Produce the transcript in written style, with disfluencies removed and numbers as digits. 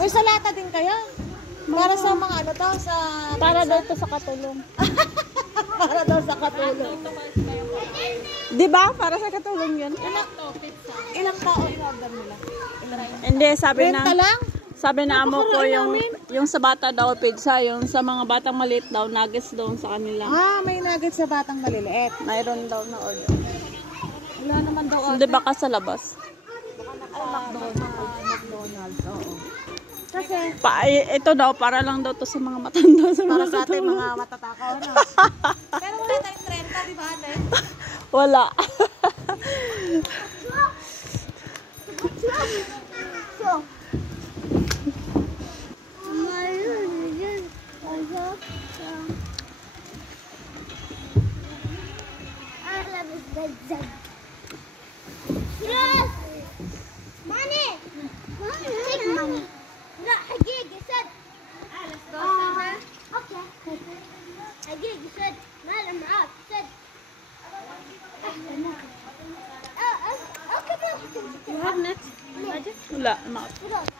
May salata din kayo? Para sa mga ano to? Sa para daw to sa katulong. para daw sa katulong. Di ba? Para sa katulong yun. Ilang tao i-order nila? Hindi, sabi na. 30 lang? Sabi na amo ko yung sa bata daw pizza, yung sa mga batang maliit daw, nuggets daw sa kanila. Ah, may nuggets sa batang maliliit. Mayroon daw na order. Wala naman daw Hindi baka sa labas. McDonald's, oo. Kasi, Ito daw, para lang daw to sa mga matanda. para sa ating mga matatakaw, no? Pero wala tayong 30, di ba, ate? Wala. Wala.